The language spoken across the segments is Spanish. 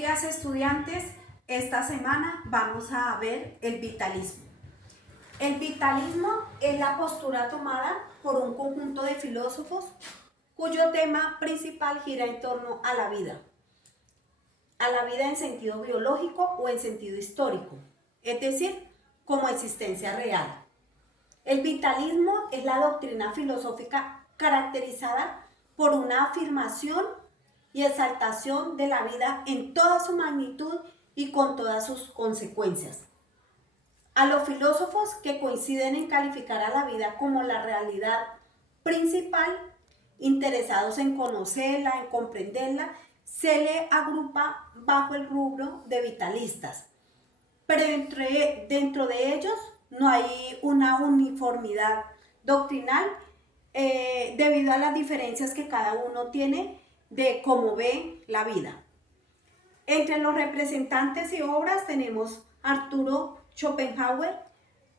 días, estudiantes. Esta semana vamos a ver el vitalismo. El vitalismo es la postura tomada por un conjunto de filósofos cuyo tema principal gira en torno a la vida en sentido biológico o en sentido histórico, es decir, como existencia real. El vitalismo es la doctrina filosófica caracterizada por una afirmación y exaltación de la vida en toda su magnitud y con todas sus consecuencias. A los filósofos que coinciden en calificar a la vida como la realidad principal, interesados en conocerla, en comprenderla, se le agrupa bajo el rubro de vitalistas. Pero dentro de ellos no hay una uniformidad doctrinal debido a las diferencias que cada uno tiene de cómo ve la vida. Entre los representantes y obras tenemos Arturo Schopenhauer,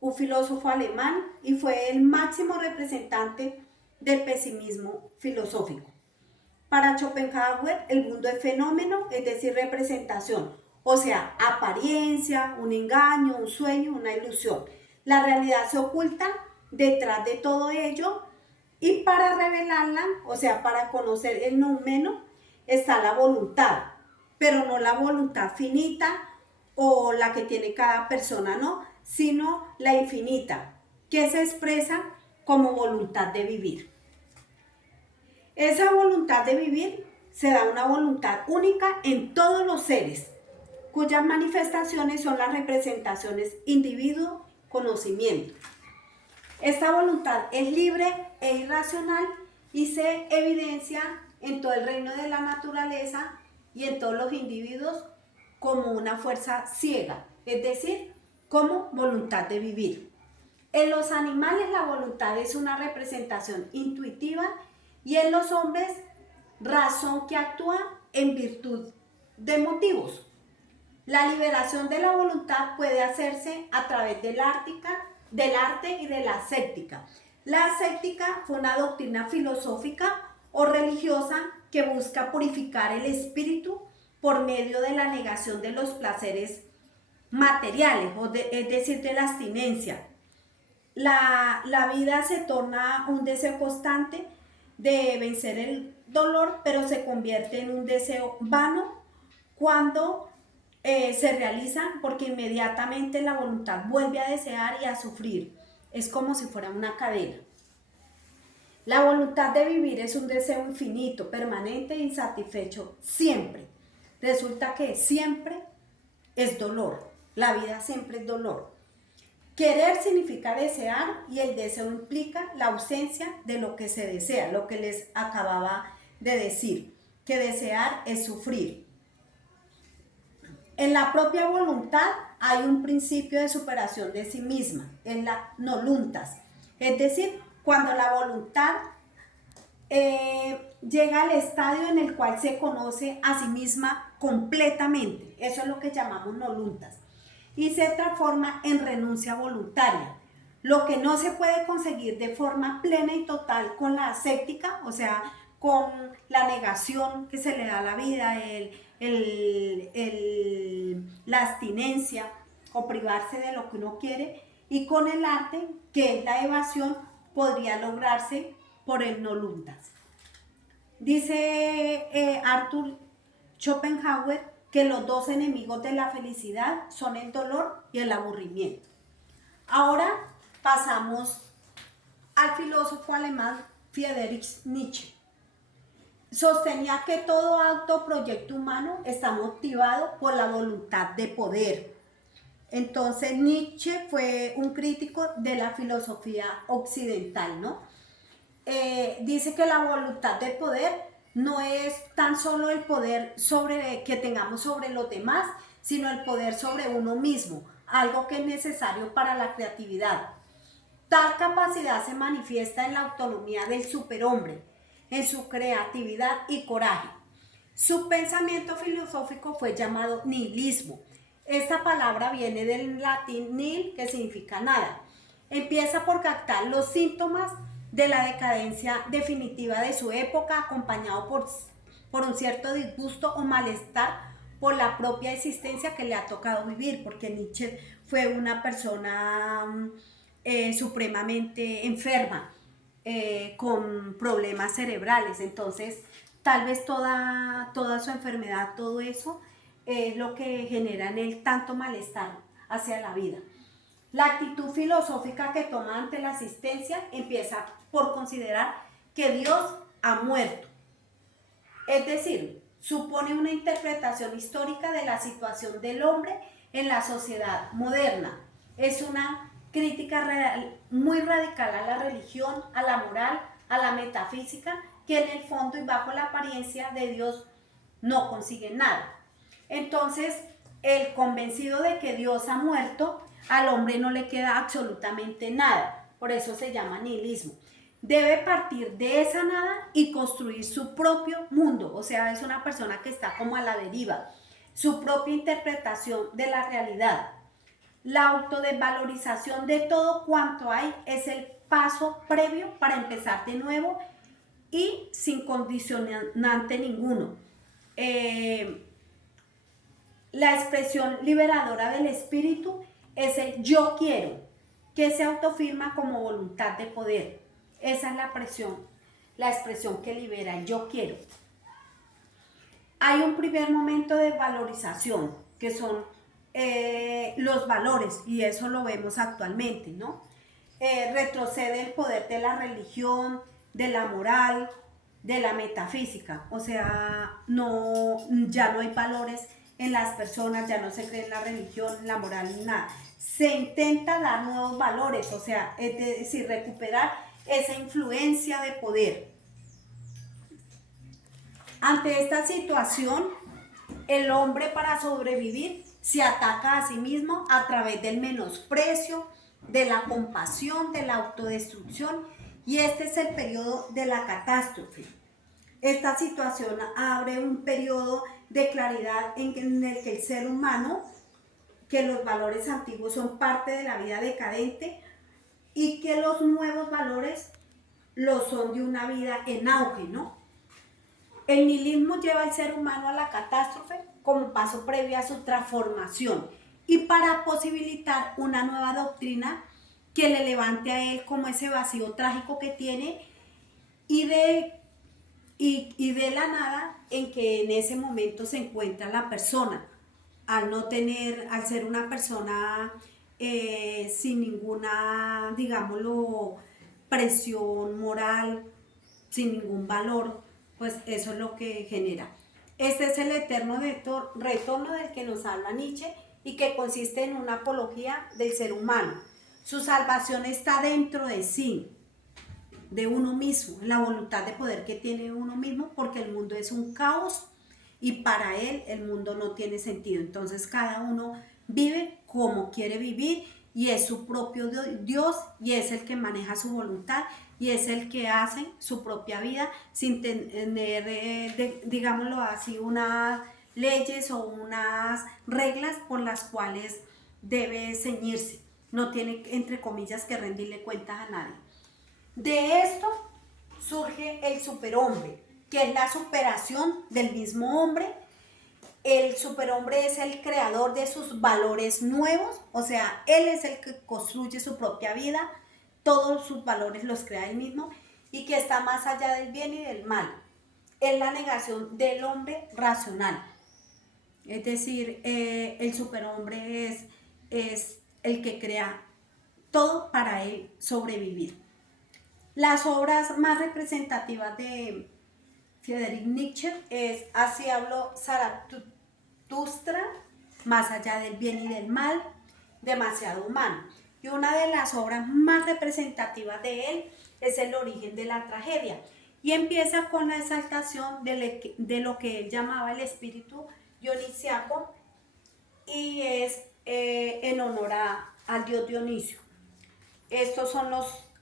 un filósofo alemán, y fue el máximo representante del pesimismo filosófico. Para Schopenhauer, el mundo es fenómeno, es decir, representación, o sea, apariencia, un engaño, un sueño, una ilusión. La realidad se oculta detrás de todo ello y para revelarla, o sea, para conocer el noumeno, está la voluntad, pero no la voluntad finita o la que tiene cada persona, no, sino la infinita, que se expresa como voluntad de vivir. Esa voluntad de vivir se da una voluntad única en todos los seres, cuyas manifestaciones son las representaciones individuo-conocimiento. Esta voluntad es libre e irracional y se evidencia en todo el reino de la naturaleza y en todos los individuos como una fuerza ciega, es decir, como voluntad de vivir. En los animales la voluntad es una representación intuitiva y en los hombres razón que actúa en virtud de motivos. La liberación de la voluntad puede hacerse a través del arte y de la ascética. La ascética fue una doctrina filosófica o religiosa que busca purificar el espíritu por medio de la negación de los placeres materiales, es decir, de la abstinencia. La vida se torna un deseo constante de vencer el dolor, pero se convierte en un deseo vano cuando se realiza, porque inmediatamente la voluntad vuelve a desear y a sufrir. Es como si fuera una cadena. La voluntad de vivir es un deseo infinito, permanente e insatisfecho siempre. Resulta que siempre es dolor. La vida siempre es dolor. Querer significa desear y el deseo implica la ausencia de lo que se desea, lo que les acababa de decir, que desear es sufrir. En la propia voluntad hay un principio de superación de sí misma, en la noluntas, es decir, cuando la voluntad llega al estadio en el cual se conoce a sí misma completamente, eso es lo que llamamos noluntas, y se transforma en renuncia voluntaria, lo que no se puede conseguir de forma plena y total con la ascética, o sea, con la negación que se le da a la vida, la abstinencia o privarse de lo que uno quiere, y con el arte, que es la evasión, podría lograrse por el noluntas. Dice Arthur Schopenhauer que los dos enemigos de la felicidad son el dolor y el aburrimiento. Ahora pasamos al filósofo alemán Friedrich Nietzsche. Sostenía que todo acto o proyecto humano está motivado por la voluntad de poder. Entonces Nietzsche fue un crítico de la filosofía occidental, ¿no? Dice que la voluntad de poder no es tan solo el poder que tengamos sobre los demás, sino el poder sobre uno mismo, algo que es necesario para la creatividad. Tal capacidad se manifiesta en la autonomía del superhombre, en su creatividad y coraje. Su pensamiento filosófico fue llamado nihilismo. Esta palabra viene del latín nihil, que significa nada. Empieza por captar los síntomas de la decadencia definitiva de su época, acompañado por un cierto disgusto o malestar por la propia existencia que le ha tocado vivir, porque Nietzsche fue una persona supremamente enferma, con problemas cerebrales. Entonces tal vez toda su enfermedad, todo eso es lo que genera en él tanto malestar hacia la vida. La actitud filosófica que toma ante la existencia empieza por considerar que Dios ha muerto. Es decir, supone una interpretación histórica de la situación del hombre en la sociedad moderna. Es una crítica muy radical a la religión, a la moral, a la metafísica, que en el fondo y bajo la apariencia de Dios no consigue nada. Entonces, el convencido de que Dios ha muerto, al hombre no le queda absolutamente nada. Por eso se llama nihilismo. Debe partir de esa nada y construir su propio mundo. O sea, es una persona que está como a la deriva. Su propia interpretación de la realidad. La autodesvalorización de todo cuanto hay es el paso previo para empezar de nuevo y sin condicionante ninguno. La expresión liberadora del espíritu es el yo quiero, que se autofirma como voluntad de poder. Esa es la expresión que libera el yo quiero. Hay un primer momento de valorización, que son los valores, y eso lo vemos actualmente, ¿no? Retrocede el poder de la religión, de la moral, de la metafísica. O sea, ya no hay valores en las personas, ya no se cree en la religión, la moral, ni nada. Se intenta dar nuevos valores, o sea, es decir, recuperar esa influencia de poder. Ante esta situación, el hombre, para sobrevivir, se ataca a sí mismo a través del menosprecio, de la compasión, de la autodestrucción, y este es el periodo de la catástrofe. Esta situación abre un periodo de claridad en el que el ser humano, que los valores antiguos son parte de la vida decadente y que los nuevos valores lo son de una vida en auge, ¿no? El nihilismo lleva al ser humano a la catástrofe como paso previo a su transformación y para posibilitar una nueva doctrina que le levante a él como ese vacío trágico que tiene y de la nada en que en ese momento se encuentra la persona, al ser una persona sin ninguna, digámoslo, presión moral, sin ningún valor, pues eso es lo que genera. Este es el eterno retorno del que nos habla Nietzsche y que consiste en una apología del ser humano. Su salvación está dentro de sí, de uno mismo, la voluntad de poder que tiene uno mismo, porque el mundo es un caos y para él el mundo no tiene sentido. Entonces cada uno vive como quiere vivir y es su propio Dios y es el que maneja su voluntad y es el que hace su propia vida sin tener, digámoslo así, unas leyes o unas reglas por las cuales debe ceñirse. No tiene, entre comillas, que rendirle cuentas a nadie. De esto surge el superhombre, que es la superación del mismo hombre. El superhombre es el creador de sus valores nuevos, o sea, él es el que construye su propia vida, todos sus valores los crea él mismo y que está más allá del bien y del mal. Es la negación del hombre racional. Es decir, el superhombre es el que crea todo para él sobrevivir. Las obras más representativas de Friedrich Nietzsche es Así habló Zaratustra, Más allá del bien y del mal, Demasiado humano. Y una de las obras más representativas de él es El origen de la tragedia. Y empieza con la exaltación de lo que él llamaba el espíritu dionisiaco y es en honor al dios Dionisio.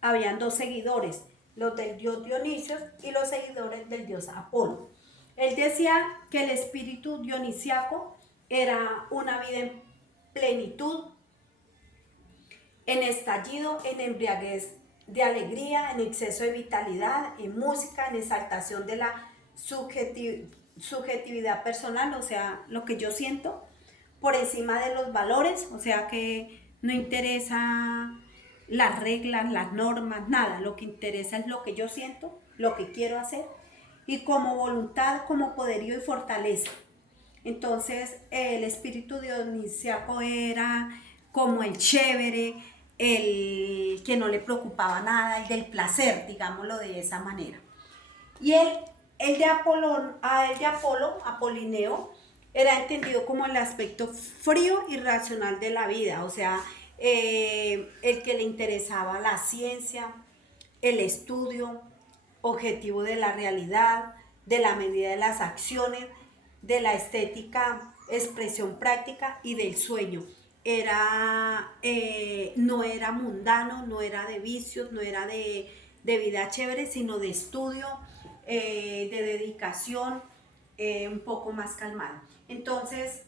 Habían dos seguidores, los del dios Dionisio y los seguidores del dios Apolo. Él decía que el espíritu dionisiaco era una vida en plenitud, en estallido, en embriaguez de alegría, en exceso de vitalidad, en música, en exaltación de la subjetividad personal, o sea, lo que yo siento, por encima de los valores, o sea que no interesa las reglas, las normas, nada, lo que interesa es lo que yo siento, lo que quiero hacer, y como voluntad, como poderío y fortaleza. Entonces el espíritu dionisiaco era como el chévere, el que no le preocupaba nada, el del placer, digámoslo de esa manera. Y el de Apolo, Apolineo, era entendido como el aspecto frío y racional de la vida, o sea, el que le interesaba la ciencia, el estudio objetivo de la realidad, de la medida de las acciones, de la estética, expresión práctica y del sueño. No era mundano, no era de vicios, no era de vida chévere, sino de estudio, de dedicación, un poco más calmado. Entonces,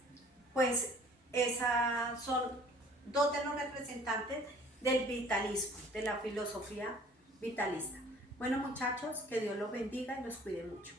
pues esas son dos de los representantes del vitalismo, de la filosofía vitalista. Bueno, muchachos, que Dios los bendiga y los cuide mucho.